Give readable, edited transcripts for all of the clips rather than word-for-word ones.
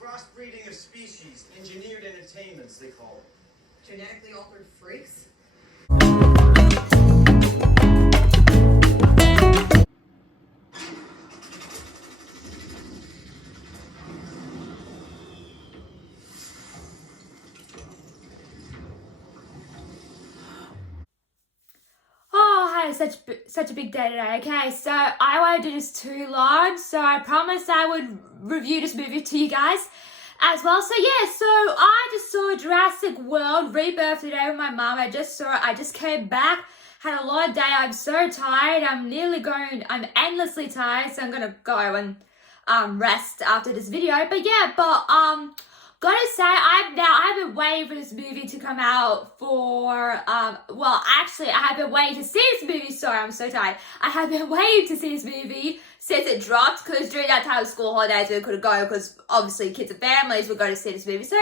Crossbreeding of species, engineered entertainments, they call it. Genetically altered freaks? Oh, I had such a big day today. Okay, so I won't do this too long. So I promised I would review this movie to you guys as well. So yeah, so I just saw Jurassic World Rebirth today with my mom. I just came back, had a long day. I'm so tired. I'm endlessly tired. So I'm gonna go and rest after this video. But yeah, gotta say, I've been waiting for this movie to come out for, I have been waiting to see this movie, sorry, I'm so tired. I have been waiting to see this movie since it dropped, because during that time of school holidays we couldn't go, because obviously kids and families were going to see this movie. So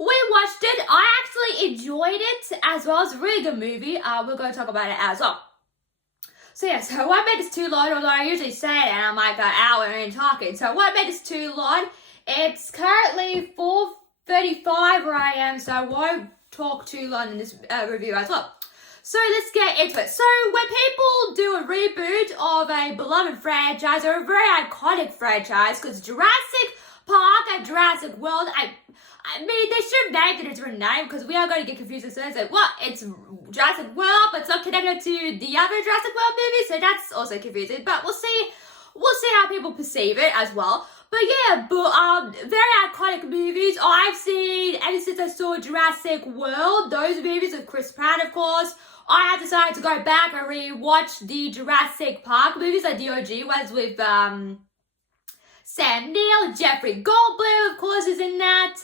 we watched it. I actually enjoyed it as well. It's a really good movie. We're going to talk about it as well. So yeah, so what made this too long, although I usually say it and I'm like an hour in talking. So what made this too long? It's currently 4:35 where I am, so I won't talk too long in this review as well. So let's get into it. So when people do a reboot of a beloved franchise or a very iconic franchise, because Jurassic Park and Jurassic World, I mean, they should have named it a different name, because we are going to get confused as soon as it's Jurassic World, but it's not connected to the other Jurassic World movies, so that's also confusing. But we'll see how people perceive it as well. But yeah, very iconic movies. I've seen, ever since I saw Jurassic World, those movies with Chris Pratt, of course, I have decided to go back and re-watch the Jurassic Park movies, like the OG ones with Sam Neill, Jeffrey Goldblum, of course, is in that.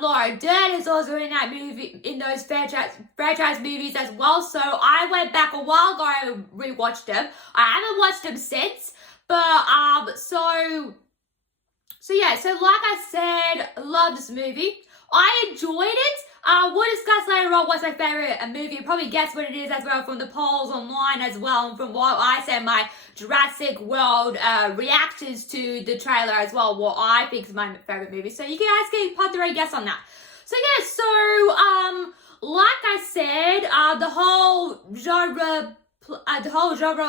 Laura Dern is also in that movie, in those franchise movies as well. So I went back a while ago and re-watched them. I haven't watched them since, but So yeah, so like I said, love this movie. I enjoyed it. We'll discuss later on what's my favorite movie. You probably guess what it is as well from the polls online as well, and from what I said, my Jurassic World reactions to the trailer as well, what I think is my favorite movie. So you guys can put their guess on that. So yeah, so like I said, the whole genre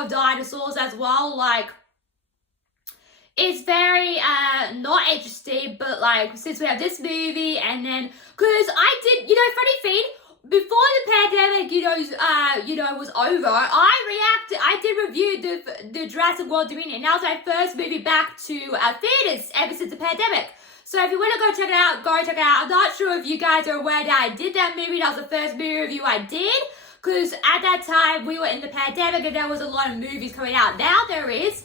of dinosaurs as well, like, it's very not interesting, but like, since we have this movie, and then because I did, funny thing, before the pandemic, was over, I did review the Jurassic World Dominion, and that was my first movie back to theaters ever since the pandemic. So if you want to go check it out, go check it out. I'm not sure if you guys are aware that I did that movie. That was the first movie review I did, because at that time we were in the pandemic and there was a lot of movies coming out. Now there's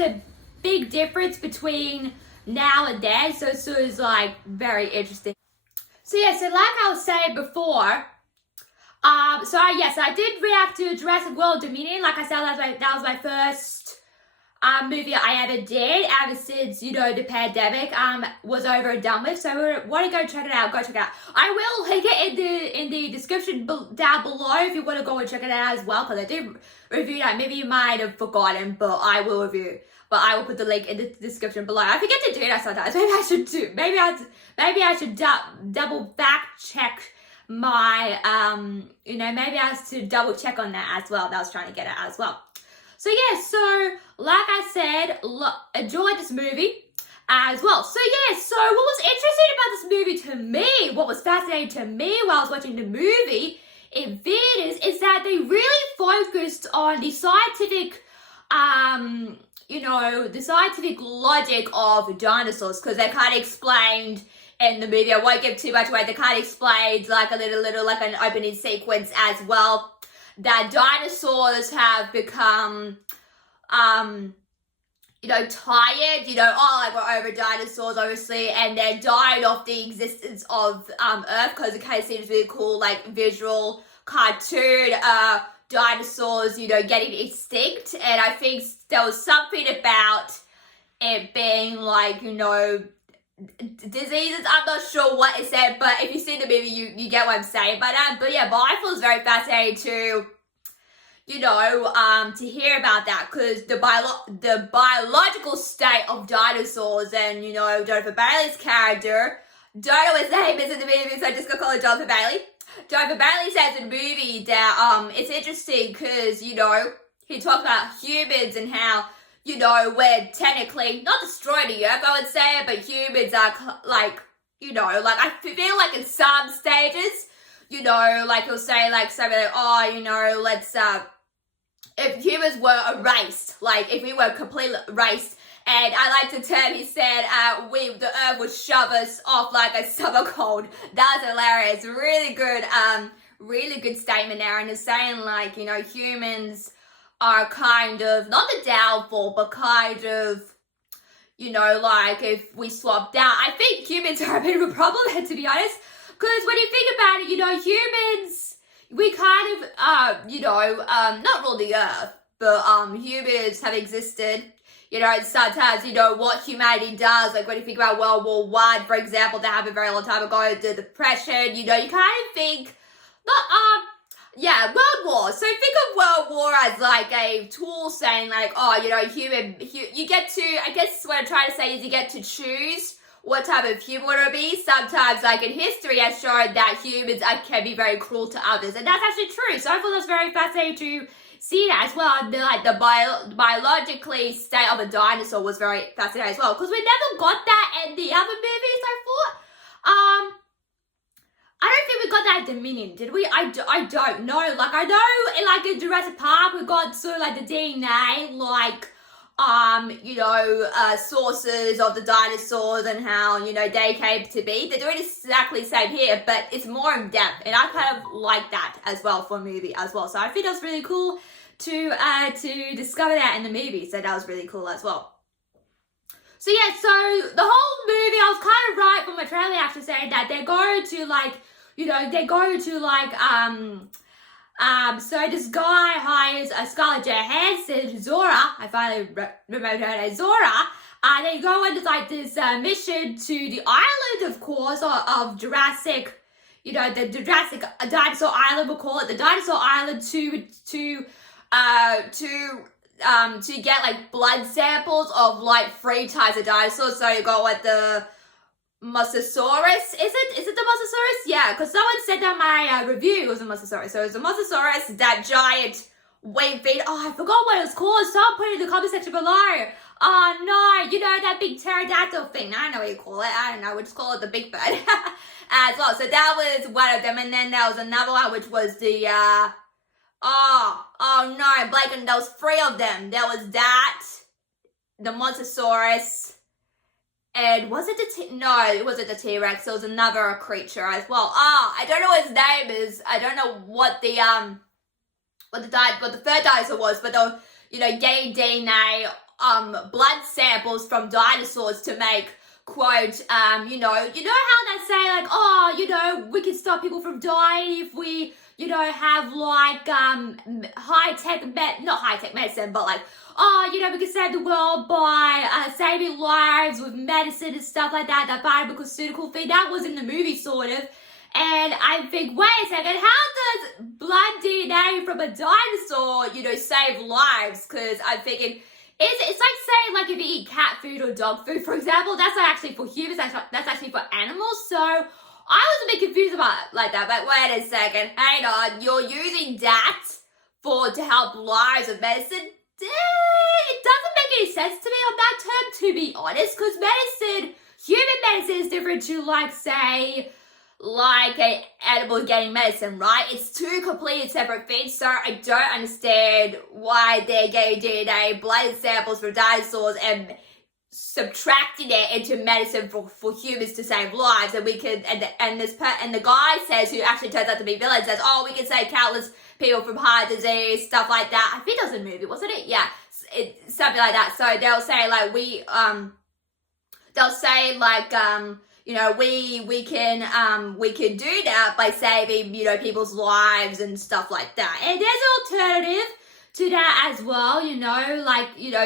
a big difference between now and then, so it's like very interesting. So yeah, so like I was saying before, I did react to Jurassic World Dominion. Like I said, that was my first movie I ever did ever since the pandemic was over and done with. So if you want to go check it out, go check it out. I will link it in the description down below if you want to go and check it out as well, because I did review that. Maybe you might have forgotten, but I will review. But I will put the link in the description below. I forget to do that sometimes. Maybe I should double fact check my maybe I should double check on that as well. That I was trying to get it as well. So yeah, so like I said, enjoyed this movie as well. So yeah, so what was interesting about this movie to me, what was fascinating to me while I was watching the movie in theaters, is that they really focused on the scientific the scientific logic of dinosaurs, because they kind of explained in the movie, I won't give too much away, they kind of explained like a little like an opening sequence as well, that dinosaurs have become, tired, like we're over dinosaurs obviously, and then died off the existence of Earth, because it kind of seems really cool, like visual cartoon, dinosaurs, getting extinct. And I think there was something about it being like, diseases. I'm not sure what it said, but if you've seen the movie, you get what I'm saying. But I thought it was very fascinating to, to hear about that, because the biological state of dinosaurs, and Jonathan Bailey's character, don't know what his name is in the movie, so I'm just gonna call it Jonathan Bailey. Jonathan Bailey says in the movie that it's interesting because he talks about humans and how we're technically not destroying the earth, I would say, but humans are like I feel like in some stages, like he'll say like something like, let's if humans were erased, like if we were completely erased, and I like the term he said, the earth would shove us off like a summer cold. That was hilarious. Really good statement there, and it's saying like, humans are kind of, not the downfall, but kind of, like if we swapped out, I think humans are a bit of a problem, to be honest, because when you think about it, humans, we kind of, not rule the earth, but humans have existed, sometimes, what humanity does, like when you think about World War I, for example, that happened a very long time ago, the Depression, you kind of think, World War. So think of World War as like a tool saying like, you get to, I guess what I'm trying to say is you get to choose what type of human to be. Sometimes, like in history, has shown that humans can be very cruel to others, and that's actually true. So I thought that's very fascinating to see that as well. The biologically state of a dinosaur was very fascinating as well, because we never got that in the other movies, I thought. I don't think we got that at Dominion, did we? I don't know. Like, I know in Jurassic Park we got sort of like the DNA, sources of the dinosaurs and how, they came to be. They're doing exactly the same here, but it's more in depth, and I kind of like that as well for a movie as well. So I think that's really cool to discover that in the movie. So that was really cool as well. So yeah, so the whole movie, I was kind of right from my trailer actually saying that they go to so this guy hires a Scarlett Johansson, Zora, I finally remembered her name, Zora, and they go on this mission to the island, of course, of Jurassic, the Jurassic dinosaur island, we'll call it the dinosaur island, to get like blood samples of like 3 types of dinosaurs. So you got like the Mosasaurus. Is it the Mosasaurus? Yeah, because someone said that my review was a Mosasaurus. So it's a Mosasaurus, that giant wing feet. Oh, I forgot what it was called. Someone put it in the comment section below. Oh no, that big pterodactyl thing. I know what you call it. I don't know. We just call it the big bird as well. So that was one of them, and then there was another one which was the oh no, I'm blanking. There was 3 of them. There was that, the Mosasaurus, and was it no, it wasn't the T-Rex. It was another creature as well. I don't know what his name is. I don't know what the third dinosaur was, but they'll, getting DNA, blood samples from dinosaurs to make, quote, how they say like, we can stop people from dying if we, have like, not high-tech medicine, but like, we can save the world by saving lives with medicine and stuff like that, that pharmaceutical thing. That was in the movie, sort of. And I think, wait a second, how does blood DNA from a dinosaur, save lives? Because I'm thinking, it's like saying, like, if you eat cat food or dog food, for example, that's not actually for humans, that's actually for animals. So I was a bit confused about it like that, but wait a second, hang on, you're using that to help lives with medicine? It doesn't make any sense to me on that term, to be honest, because human medicine is different to, like, say, like an animal getting medicine, right? It's 2 completely separate things, so I don't understand why they're getting DNA, blood samples from dinosaurs and subtracting it into medicine for humans to save lives, and we can, and the guy says, who actually turns out to be villain, says, we can save countless people from heart disease, stuff like that. I think that was a movie, wasn't it? Yeah, something like that. So they'll say like we can do that by saving, people's lives and stuff like that. And there's an alternative to that as well,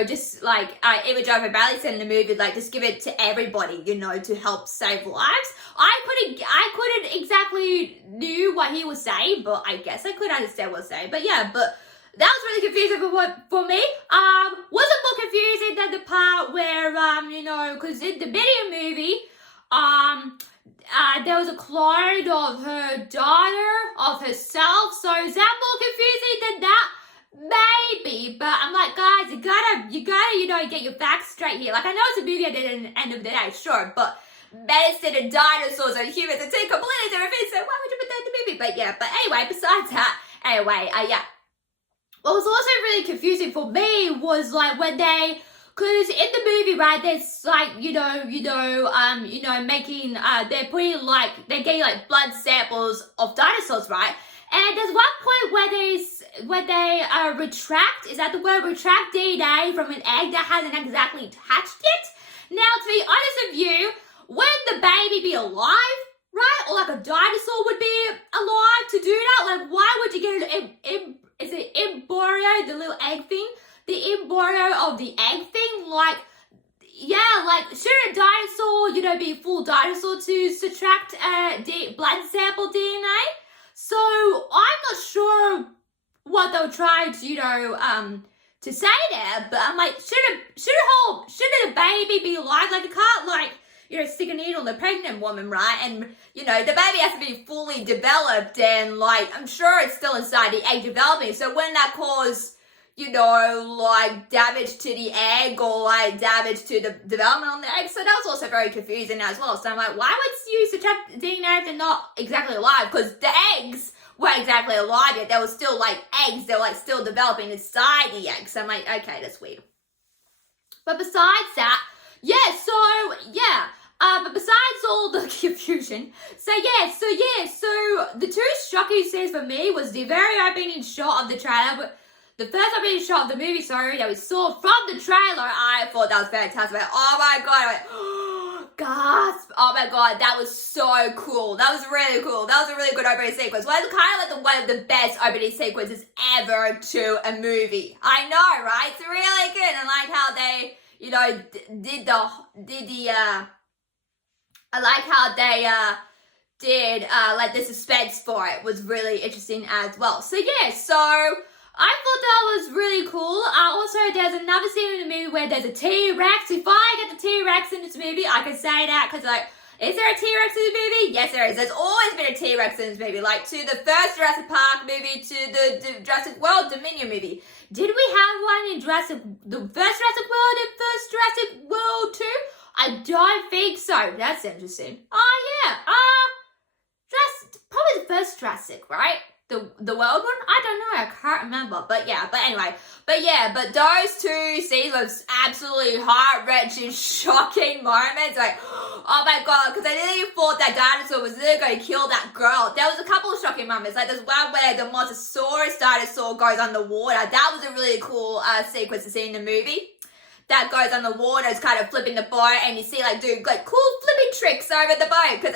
just like even Jonathan Bailey said in the movie, like, just give it to everybody, to help save lives. I couldn't exactly knew what he was saying, but I guess I could understand what he was saying. But yeah, but that was really confusing for me. Wasn't more confusing than the part where, because in the video movie, there was a clone of her daughter, of herself, so is that more confusing than that? Maybe, but I'm like, guys, you gotta, get your facts straight here. Like, I know it's a movie at the end of the day, sure, but medicine and dinosaurs and humans are two completely different things, so why would you put that in the movie? But anyway, besides that, yeah. What was also really confusing for me was like when because in the movie, right, there's like, making, they're getting like blood samples of dinosaurs, right? And there's one point where they retract, is that the word, retract DNA from an egg that hasn't exactly hatched yet. Now, to be honest with you, wouldn't the baby be alive, right? Or like a dinosaur would be alive to do that? Like, why would you get is it embryo, the little egg thing? The embryo of the egg thing? Like, yeah, like, shouldn't a dinosaur, be a full dinosaur to subtract blood sample DNA? So, I'm not sure what they were trying to, to say there, but I'm like, shouldn't a baby be alive? Like, you can't, like, stick a needle in a pregnant woman, right? And, the baby has to be fully developed and, like, I'm sure it's still inside the egg developing. So wouldn't that cause, like, damage to the egg or, like, damage to the development on the egg? So that was also very confusing as well. So I'm like, why would you subtract DNA if they're not exactly alive? Because the eggs weren't exactly alive yet. They were still, like, eggs. They were, like, still developing inside the egg. So I'm like, okay, that's weird. But besides that, but besides all the confusion, so the two shocking scenes for me was the very opening shot of the trailer, the first opening shot of the movie, that we saw from the trailer. I thought that was fantastic. Oh my god, I went, gasp! Oh my god, that was so cool. That was really cool. That was a really good opening sequence. Well, it's kind of like one of the best opening sequences ever to a movie. I know, right? It's really good. I like how they, I like how they did like the suspense for it was really interesting as well. So I thought that was really cool. Also, there's another scene in the movie where there's a T-Rex. If I get the T-Rex in this movie, I can say that because is there a T-Rex in the movie? Yes, there is. There's always been a T-Rex in this movie. Like to the first Jurassic Park movie, to the Jurassic World Dominion movie. Did we have one in the first Jurassic World and first Jurassic World 2? I don't think so. That's interesting. Oh yeah. Probably the first Jurassic, right? The world one? I don't know. I can't remember. But those two scenes was absolutely heart-wrenching, shocking moments. Like, oh my god, because I really thought that dinosaur was really going to kill that girl. There was a couple of shocking moments. Like, there's one where the Mosasaurus dinosaur goes underwater. That was a really cool sequence to see in the movie. That goes on the water, it's kind of flipping the boat, and you see like cool flipping tricks over the boat because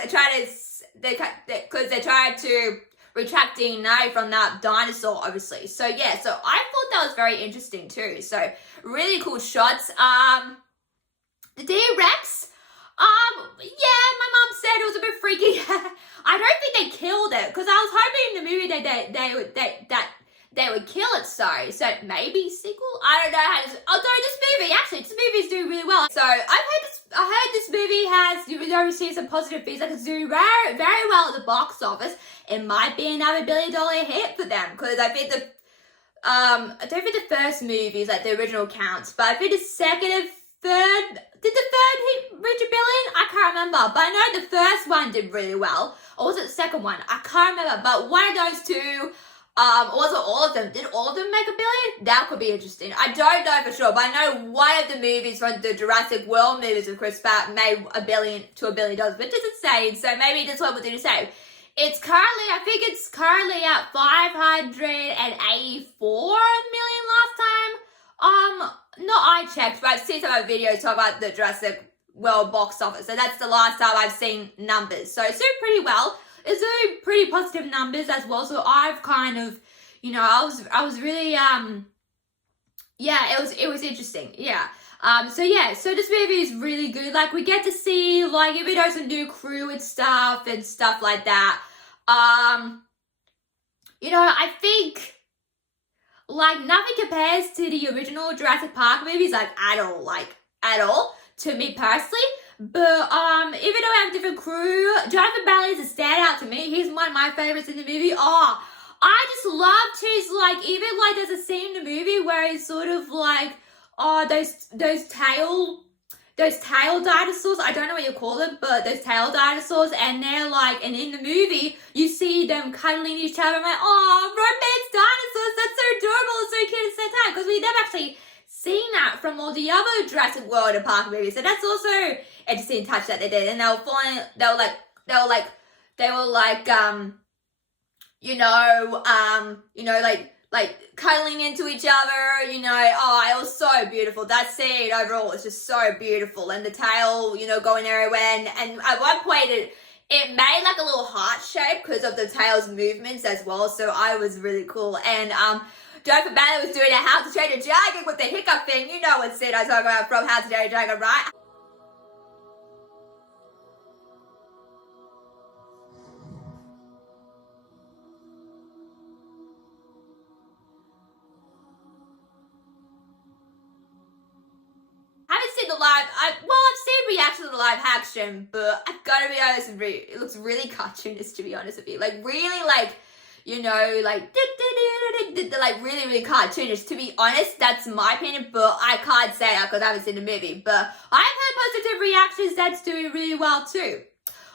they're trying to retract DNA from that dinosaur, obviously. So I thought that was very interesting too. So really cool shots. The T-Rex, my mom said it was a bit freaky. I don't think they killed it because I was hoping in the movie that they would kill it, so maybe sequel? I don't know how to... Although this movie is doing really well. So, I heard this movie has, received some positive feedback. It's doing very, very well at the box office. It might be another $1 billion hit for them, because I think I don't think the first movie is like the original counts, but I think the second and third... Did the third reach $1 billion? I can't remember, but I know the first one did really well. Or was it the second one? I can't remember, but one of those two... was it all of them? Did all of them make $1 billion? That could be interesting. I don't know for sure, but I know one of the movies from the Jurassic World movies with Chris Pratt made $1 billion to $1 billion, which is insane. So maybe this one will do the same. I think it's currently at 584 million last time. Not I checked, but I've seen some other videos talk about the Jurassic World box office. So that's the last time I've seen numbers. So it's doing pretty well. It's doing pretty positive numbers as well. So I've kind of, I was really, it was interesting. Yeah. So this movie is really good. Like, we get to see, like, even though some new crew and stuff like that. I think like nothing compares to the original Jurassic Park movies, like at all, to me personally. But even though we have a different crew, Jonathan Bailey is a standout to me. He's one of my favorites in the movie. Oh, I just loved his, like, even like there's a scene in the movie where he's sort of like, oh, those tail dinosaurs, I don't know what you call them, but those tail dinosaurs, and they're like, and in the movie, you see them cuddling each other. I'm like, oh, romance dinosaurs, that's so adorable, it's so cute at the same time, because we never actually seen that from all the other Jurassic World and Park movies, so that's also interesting touch that they did, and they were like cuddling into each other, oh, it was so beautiful. That scene overall was just so beautiful, and the tail, going everywhere, and at one point it made like a little heart shape because of the tail's movements as well, so I was really cool. And Jonathan Bailey was doing a How to Train a Dragon with the hiccup thing, what scene I was talking about from How to Train a Dragon, right? I've seen reactions to the live action, but I've got to be honest with you, it looks really cartoonish, to be honest with you. Like, really, like, like, really, really cartoonish. To be honest, that's my opinion, but I can't say that because I haven't seen the movie. But I've heard positive reactions that's doing really well, too.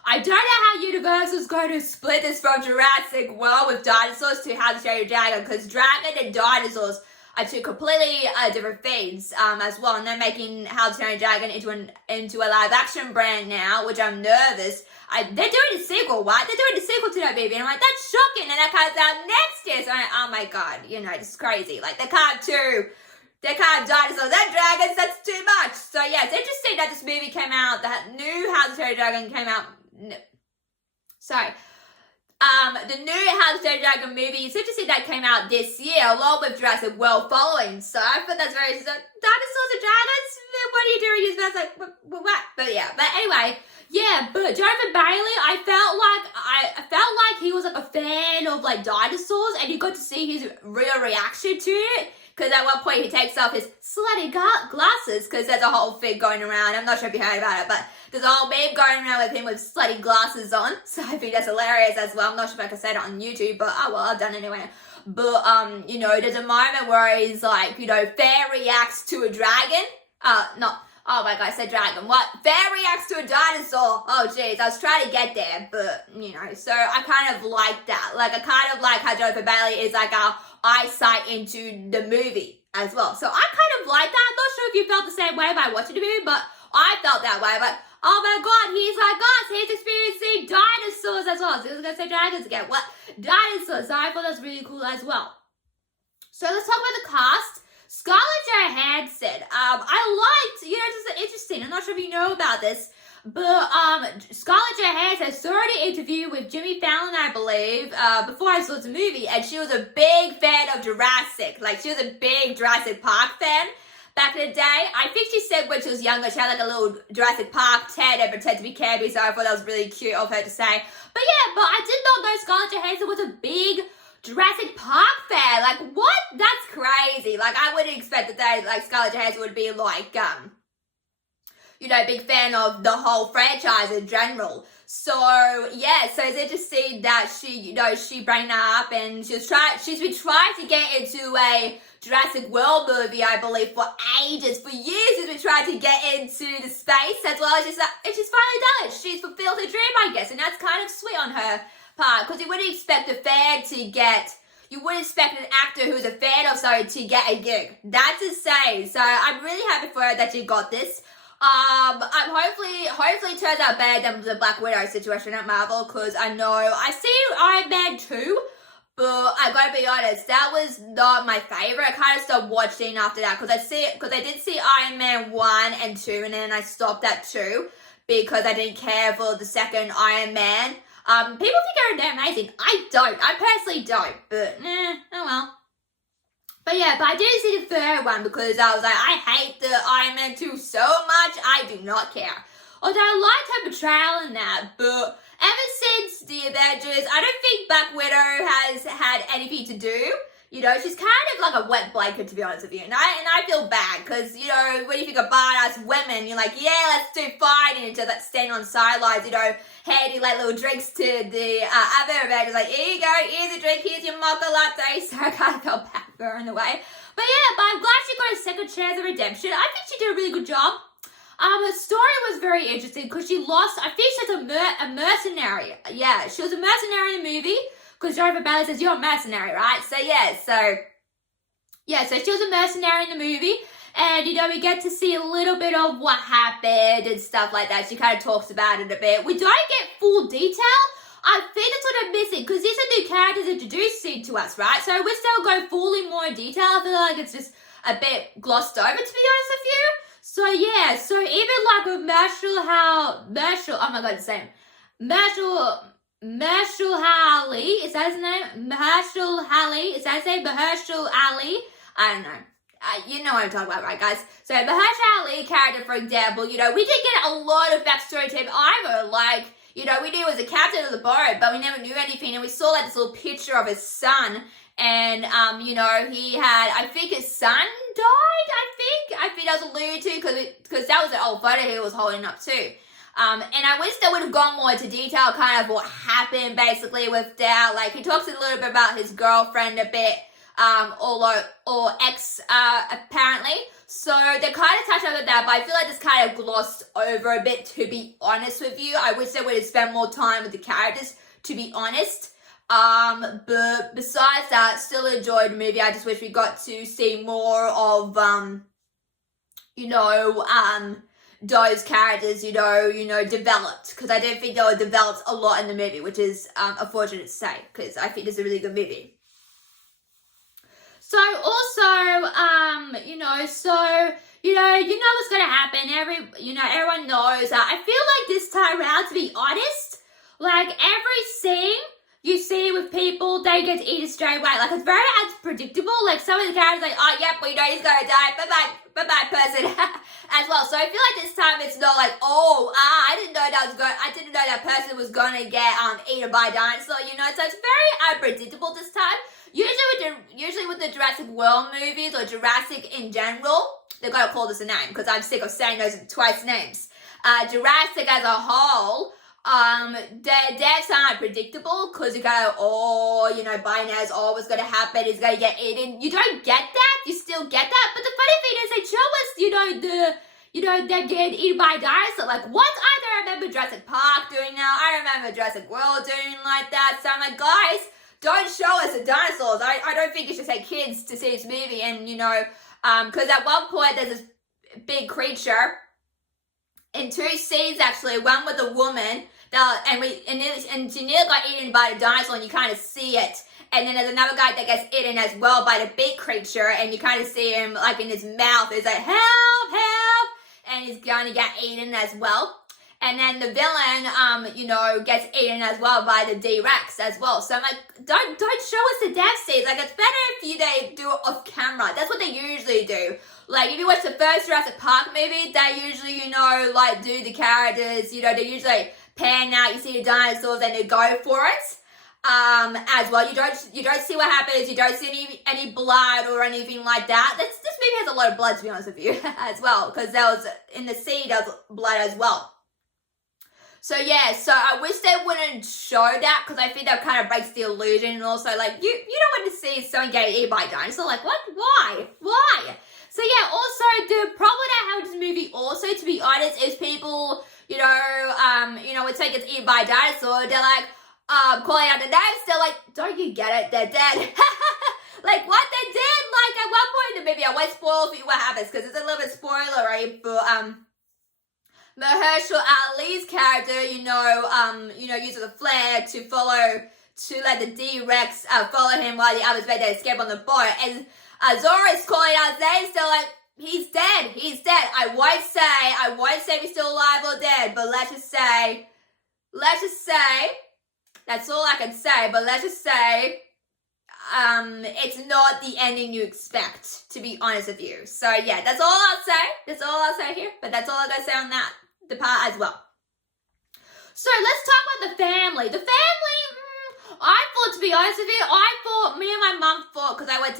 I don't know how Universal's going to split this from Jurassic World with dinosaurs to How to Train Your Dragon, because dragon and dinosaurs are two completely different things as well, and they're making How to Train Your Dragon into a live action brand now, which I'm nervous. They're doing a sequel, right? They're doing a sequel to that movie, and I'm like, that's shocking, and that comes out next year. So I'm like, oh my god, it's crazy. Like, they can't have dinosaurs and dragons. That's too much. So yeah, it's interesting that this movie came out. That new How to Train Your Dragon came out. The new How to Train Your Dragon movie, it's interesting that came out this year, along with Jurassic World following. So I thought that's very interesting. Dinosaurs and dragons? What are you doing? You're supposed to, like, what? But yeah, but anyway, yeah, but Jonathan Bailey, I felt like he was like a fan of like dinosaurs, and you got to see his real reaction to it. Because at one point he takes off his slutty glasses, because there's a whole thing going around. I'm not sure if you heard about it, but there's a whole meme going around with him with slutty glasses on. So I think that's hilarious as well. I'm not sure if I can say that on YouTube, but oh well, I've done it anyway. But, there's a moment where he's like, Fair reacts to a dragon. Oh my god, I said dragon. What? Fair reacts to a dinosaur. Oh jeez, I was trying to get there, but, so I kind of like that. Like, I kind of like how Jonathan Bailey is like our eyesight into the movie as well. So I kind of like that. I'm not sure if you felt the same way by watching the movie, but I felt that way. But, oh my god, he's like us. He's experiencing dinosaurs as well. So I was going to say dragons again. What? Dinosaurs. So I thought that's really cool as well. So let's talk about the cast. Scarlett Johansson, I liked, this is interesting, I'm not sure if you know about this, but Scarlett Johansson saw an interview with Jimmy Fallon, I believe, before I saw the movie, and she was a big fan of Jurassic. Like, she was a big Jurassic Park fan back in the day. I think she said when she was younger, she had like a little Jurassic Park tent and pretended to be Kirby, so I thought that was really cute of her to say. But yeah, but I did not know Scarlett Johansson was a big Jurassic Park fan. Like, what? That's crazy. Like, I wouldn't expect that like Scarlett Johansson would be like big fan of the whole franchise in general. So yeah, so it's interesting that she she brought that up, and she's been trying to get into a Jurassic World movie, I believe, for ages, for years. She's been trying to get into the space as well. She's finally done it. She's fulfilled her dream, I guess, and that's kind of sweet on her part, because you wouldn't expect an actor who's a fan of something to get a gig. That's insane. So I'm really happy for her that she got this. I'm hopefully it turns out better than the Black Widow situation at Marvel, because I see Iron Man 2, but I gotta be honest, that was not my favorite. I kind of stopped watching after that, because I did see Iron Man 1 and 2, and then I stopped at 2 because I didn't care for the second Iron Man. People think they're amazing. I don't. I personally don't. But, oh well. But yeah, I didn't see the third one because I was like, I hate the Iron Man 2 so much, I do not care. Although I liked her portrayal in that, but ever since the Avengers, I don't think Black Widow has had anything to do You know, she's kind of like a wet blanket, to be honest with you. And I feel bad because, you know, when you think of badass women, you're like, yeah, let's do fighting and just like standing on sidelines, you know, handing like little drinks to the other event. Like, here you go, here's a drink, here's your mocha latte. So I kind of felt bad for her in a way. But yeah, but I'm glad she got a second chance of redemption. I think she did a really good job. Her story was very interesting because she lost, I think she's a mercenary. Yeah, she was a mercenary in the movie. Because Joe Bailey says, you're a mercenary, right? So she was a mercenary in the movie. And, you know, we get to see a little bit of what happened and stuff like that. She kind of talks about it a bit. We don't get full detail. I think that's what I'm missing. Because these are new characters introduced to us, right? So we still go fully more in detail. I feel like it's just a bit glossed over, to be honest with you. So, yeah. So, even like with Mahershala Ali, is that his name? Mahershala Ali, is that his name? Mahershala Ali? I don't know. You know what I'm talking about, right, guys? So, Mahershala Ali character, for example, you know, we did get a lot of backstory to him either. Like, you know, we knew he was a captain of the boat, but we never knew anything. And we saw, like, this little picture of his son. And, you know, he had, I think his son died, I think that was alluded to, because that was an old photo he was holding up, too. And I wish they would have gone more into detail, kind of what happened basically with that. Like, he talks a little bit about his girlfriend a bit, or ex, apparently. So they kind of touched on that, but I feel like it's kind of glossed over a bit, to be honest with you. I wish they would have spent more time with the characters, to be honest. But besides that, still enjoyed the movie. I just wish we got to see more of, those characters, developed, because I don't think they were developed a lot in the movie, which is unfortunate to say, because I think it's a really good movie. So also, you know what's gonna happen. Everyone knows. I feel like this time around, to be honest, like every scene you see with people, they get eaten straight away. Like, it's very unpredictable. Like, some of the characters like, oh, yep, we know he's gonna die. Bye-bye, person. As well. So I feel like this time it's not like, I didn't know that person was gonna get eaten by a dinosaur, So it's very unpredictable this time. Usually with the Jurassic World movies, or Jurassic in general, they've got to call this a name, because I'm sick of saying those twice names. Jurassic as a whole, their deaths aren't predictable, because you go, by now it's always going to happen, he's going to get eaten. You don't get that, you still get that, but the funny thing is they show us, them getting eaten by a dinosaur. Like, what? I don't remember Jurassic Park doing that, I remember Jurassic World doing like that, so I'm like, guys, don't show us the dinosaurs. I don't think you should take kids to see this movie, and, because at one point there's this big creature, in two scenes actually, one with a woman, and she nearly got eaten by the dinosaur, and you kind of see it. And then there's another guy that gets eaten as well by the big creature, and you kind of see him like in his mouth. It's like, help, help, and he's going to get eaten as well. And then the villain, gets eaten as well by the D-Rex as well. So I'm like, don't show us the death scenes. Like, it's better if they do it off camera. That's what they usually do. Like, if you watch the first Jurassic Park movie, they usually, do the characters, they usually pan out, you see the dinosaurs, and they go for it. As well, you don't see what happens, you don't see any blood or anything like that. This movie has a lot of blood, to be honest with you, as well, because there was, in the sea, there was blood as well. So yeah, so I wish they wouldn't show that, because I think that kind of breaks the illusion, and also, like, you don't want to see someone getting eaten by a dinosaur. Like, what? Why? So yeah, also, the problem I have with this movie also, to be honest, is people, when someone gets eaten by a dinosaur, they're like, calling out the names, they're like, don't you get it? They're dead. Like, what? They're dead? Like, at one point in the movie, I won't spoil for you what happens, because it's a little bit spoilery, but, Mahershala Ali's character, uses a flare to let the D-Rex follow him while the others made their escape on the boat. And Zora's calling out names, they're like, he's dead. I won't say he's still alive or dead, but let's just say, that's all I can say, but let's just say, it's not the ending you expect, to be honest with you. So yeah, that's all I'll say here, but that's all I gotta say on that, the part as well. So let's talk about the family. I thought, to be honest with you, me and my mum thought, because I went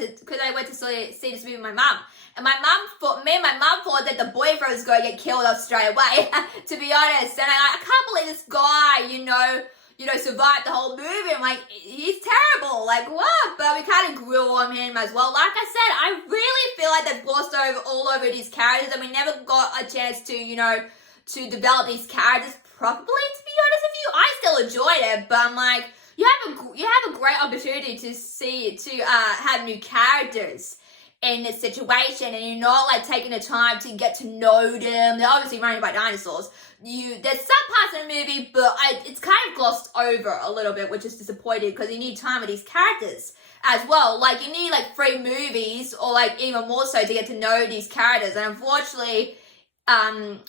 to see this movie with my mum, and me and my mum thought that the boyfriend was going to get killed off straight away, to be honest. And I can't believe this guy, survived the whole movie. I'm like, he's terrible. Like, what? But we kind of grew on him as well. Like I said, I really feel like they've glossed all over these characters, and we never got a chance to, to develop these characters properly, to be honest with you. I still enjoyed it, but I'm like, you have a great opportunity to have new characters in this situation, and you're not like taking the time to get to know them. They're obviously running by dinosaurs. There's some parts of the movie, but it's kind of glossed over a little bit, which is disappointing, because you need time with these characters as well. Like, you need like 3 movies, or like even more so, to get to know these characters. And unfortunately,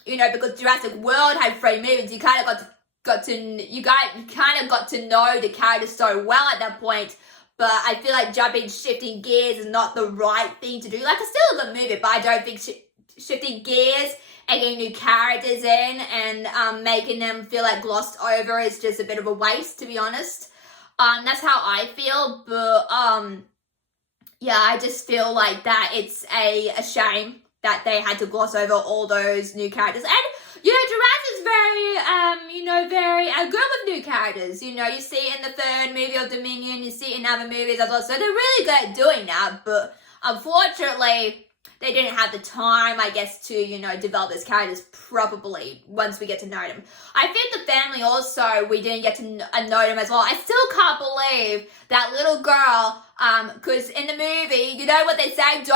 because Jurassic World had 3 movies, you kind of got to know the characters so well at that point. But I feel like shifting gears is not the right thing to do. Like, it's still a good movie, but I don't think shifting gears and getting new characters in and making them feel like glossed over is just a bit of a waste, to be honest. That's how I feel. But yeah, I just feel like that it's a shame that they had to gloss over all those new characters. And Jurassic's very good with new characters. You see it in the 3rd movie of Dominion, you see it in other movies as well. So they're really good at doing that, but unfortunately, they didn't have the time, I guess, to, develop those characters properly once we get to know them. I think the family also, we didn't get to know them as well. I still can't believe that little girl, because in the movie, you know what they say, if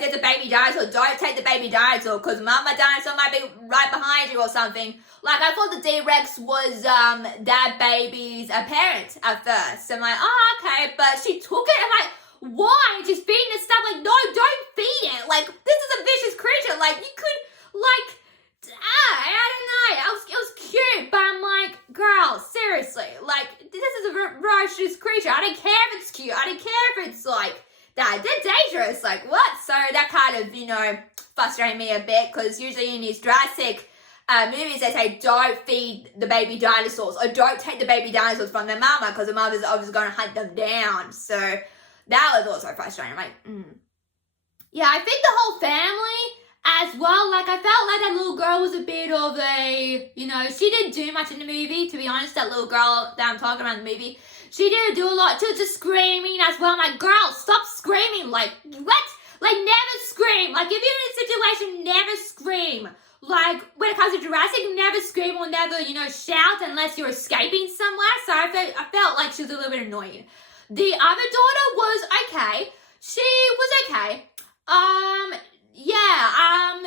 there's a baby dinosaur, don't take the baby dinosaur, because mama dinosaur might be right behind you or something. Like, I thought the D-Rex was that baby's parent at first. I'm like, oh, okay, but she took it, I'm like, why? Just feeding it stuff? Like, no, don't feed it. Like, this is a vicious creature. Like, you could, I don't know. It was cute, but I'm like, girl, seriously. Like, this is a ferocious creature. I don't care if it's cute. I don't care if it's, like, that. They're dangerous. Like, what? So that kind of, frustrated me a bit, because usually in these Jurassic movies, they say, don't feed the baby dinosaurs, or don't take the baby dinosaurs from their mama, because the mother's obviously going to hunt them down. So that was also frustrating. I'm like, Yeah, I think the whole family as well, like, I felt like that little girl was a bit of a, she didn't do much in the movie, to be honest. That little girl that I'm talking about in the movie, she didn't do a lot. She was just screaming as well. I'm like, girl, stop screaming. Like, what? Like, never scream. Like, if you're in a situation, never scream. Like, when it comes to Jurassic, never scream or never, shout unless you're escaping somewhere. So I felt like she was a little bit annoying. The other daughter was okay. She was okay.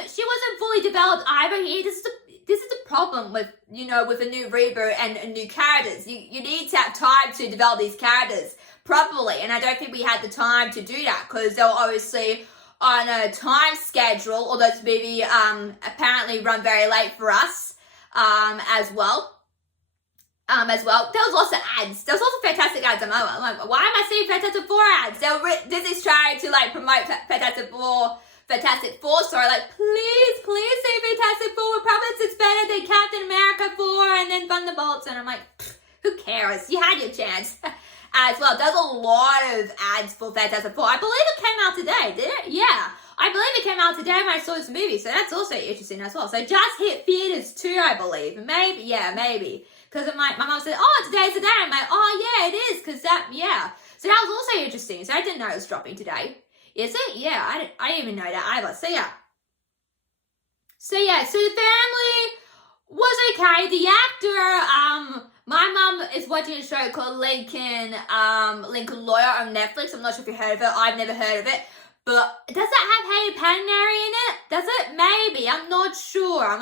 She wasn't fully developed either. This is the problem with, with a new reboot and new characters. You need to have time to develop these characters properly. And I don't think we had the time to do that, because they were obviously on a time schedule, although this movie apparently run very late for us as well. There was lots of ads. There was lots of Fantastic ads. I'm like, why am I seeing Fantastic Four ads? Disney's trying to promote Fantastic Four story. Like, please say Fantastic Four. We promise it's better than Captain America 4 and then Thunderbolts. And I'm like, who cares? You had your chance as well. There's a lot of ads for Fantastic Four. I believe it came out today, did it? Yeah. I believe it came out today when I saw this movie. So that's also interesting as well. So it just hit theaters too, I believe. Maybe. Because my mom said, oh, today's the day. I'm like, oh, yeah, it is. Because So that was also interesting. So I didn't know it was dropping today. Is it? Yeah, I didn't even know that either. So the family was okay. The actor, my mom is watching a show called Lincoln Lawyer on Netflix. I'm not sure if you heard of it. I've never heard of it. But does it have Hayden Panettiere in it? Does it? Maybe. I'm not sure.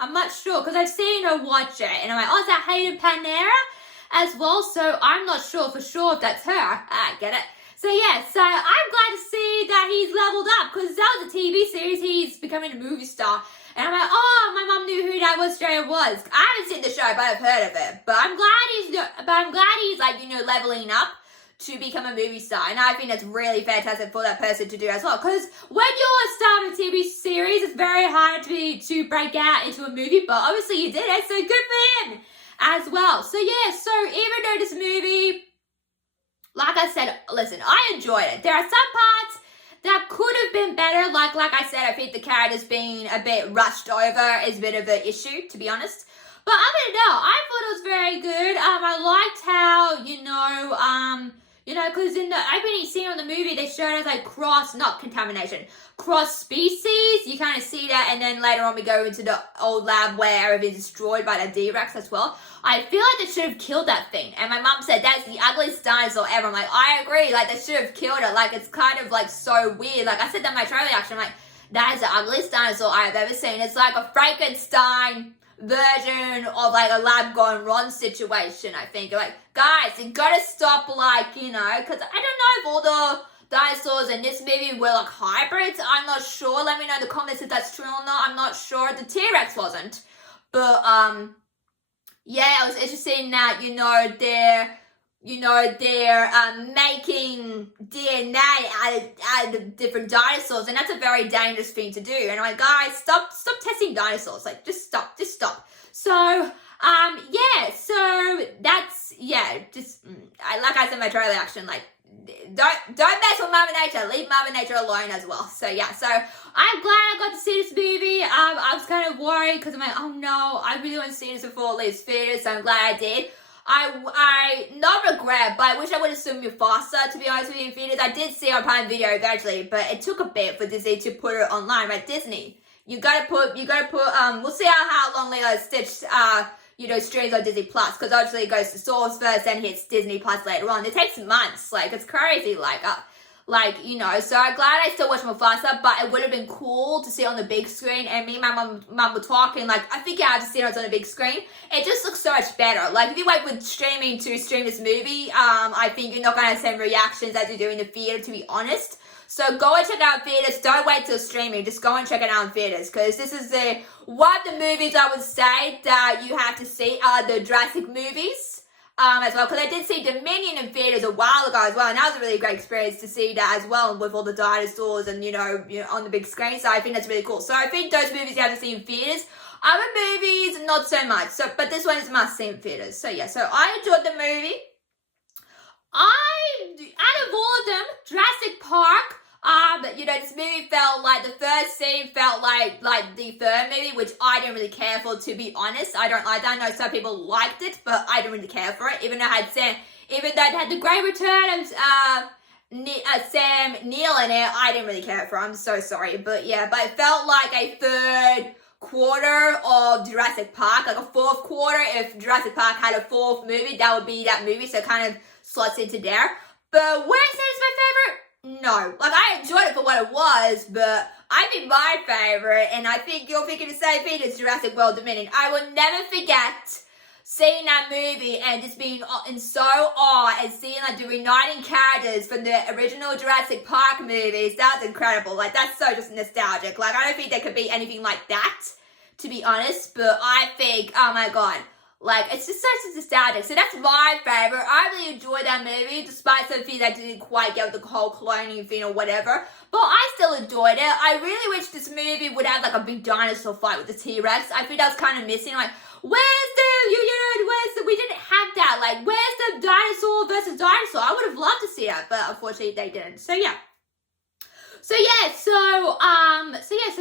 I'm not sure, because I've seen her watch it, and I'm like, oh, is that Hayden Panettiere as well? So I'm not sure for sure if that's her. I get it. So I'm glad to see that he's leveled up, because that was a TV series. He's becoming a movie star, and I'm like, oh, my mom knew who that Australia was. I haven't seen the show, but I've heard of it. But I'm glad he's leveling up to become a movie star, and I think that's really fantastic for that person to do as well, because when you're a star of a TV series, it's very hard to break out into a movie, but obviously you did it, so good for him as well. So even though this movie like I said, listen, I enjoyed it. There are some parts that could have been better. Like I said, I think the characters being a bit rushed over is a bit of an issue, to be honest. But other than that, I thought it was very good. I liked how, because in the opening scene of the movie, they showed us like cross species. You kind of see that, and then later on we go into the old lab where everything's destroyed by the D-Rex as well. I feel like they should have killed that thing. And my mum said that's the ugliest dinosaur ever. I'm like, I agree. Like, they should have killed it. Like, it's kind of like so weird. Like, I said that in my trailer reaction. I'm like, that is the ugliest dinosaur I've ever seen. It's like a Frankenstein version of like a lab gone wrong situation, I think. Like, guys, you gotta stop, like, because I don't know if all the dinosaurs in this movie were like hybrids. I'm not sure. Let me know in the comments if that's true or not. I'm not sure. The T-Rex wasn't. But, yeah, it was interesting that, they're making DNA out of different dinosaurs, and that's a very dangerous thing to do. And I'm like, guys, stop testing dinosaurs. Like, just stop. So, like I said in my trailer reaction, like, don't mess with Mother Nature. Leave Mother Nature alone as well. So yeah, so I'm glad I got to see this movie. I was kind of worried because I'm like, oh no, I really want to see this before it leaves theaters. So I'm glad I did. I not regret, but I wish I would have seen it faster, to be honest with you, in theaters. I did see it on Prime Video eventually, but it took a bit for Disney to put it online. Right, Disney, you gotta put. We'll see how long Lilo Stitch streams on Disney Plus, because obviously it goes to Source first, then hits Disney Plus later on. It takes months. Like, it's crazy. So I'm glad I still watched more faster, but it would have been cool to see it on the big screen. And me and my mum were talking, like, I think I have to see it on the big screen. It just looks so much better. Like, if you wait with streaming to stream this movie, I think you're not going to have the same reactions as you do in the theater, to be honest. So go and check it out in theaters. Don't wait till streaming. Just go and check it out in theaters, because this is one of the movies I would say that you have to see are the Jurassic movies. As well, because I did see Dominion in theaters a while ago as well, and that was a really great experience to see that as well, with all the dinosaurs and on the big screen. So I think that's really cool. So I think those movies you have to see in theaters. Other movies, not so much. So, but this one is must see in theaters. So yeah, so I enjoyed the movie. Out of all of them, Jurassic Park. This movie felt like the first scene felt like the third movie, which I didn't really care for, to be honest. I don't like that. I know some people liked it, but I didn't really care for it. Even though it had the great return of Sam Neill in it, I didn't really care for it. I'm so sorry. But yeah, but it felt like a third quarter of Jurassic Park, like a fourth quarter. If Jurassic Park had a fourth movie, that would be that movie, so it kind of slots into there. But would I say it's my favorite? No. Like, I enjoyed it for what it was, but I think my favorite, and I think you're thinking the same thing, is Jurassic World Dominion. I will never forget seeing that movie and just being in so awe and seeing like the reuniting characters from the original Jurassic Park movies. That's incredible. Like, that's so just nostalgic. Like, I don't think there could be anything like that, to be honest, but I think, oh my god, like, it's just such nostalgic. So that's my favorite. I really enjoyed that movie, despite some things I didn't quite get with the whole cloning thing or whatever. But I still enjoyed it. I really wish this movie would have like a big dinosaur fight with the T-Rex. I think that's kind of missing. Like, we didn't have that. Like, where's the dinosaur versus dinosaur? I would have loved to see that, but unfortunately they didn't. So yeah. So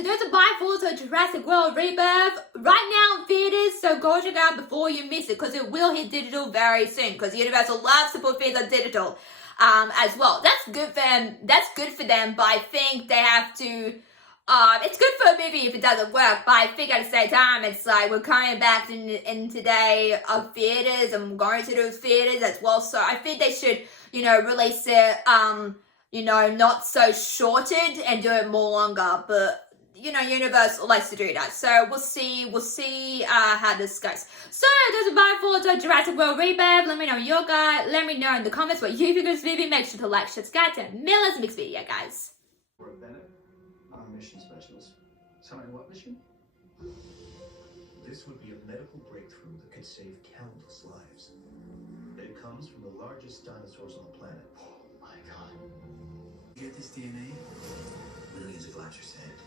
those are my thoughts on Jurassic World Rebirth right now in theaters, so go check it out before you miss it, because it will hit digital very soon, because Universal loves to put things on digital as well. That's good for them, but I think they have to, it's good for a movie if it doesn't work, but I think at the same time, it's like, we're coming back in today of theaters, and going to those theaters as well, so I think they should, release it, not so shorted and do it more longer, but Universal likes to do that. So we'll see how this goes. So those are my thoughts on Jurassic World Rebirth. Let me know your guys. Let me know in the comments what you think of this video. Make sure to like, subscribe to Miller's Mix video, guys. Bennett, I'm a mission specialist. Sorry, what mission? This would be a medical breakthrough that could save countless lives. It comes from the largest dinosaurs on the planet. Oh my god. Get this DNA? Millions of lives are saved.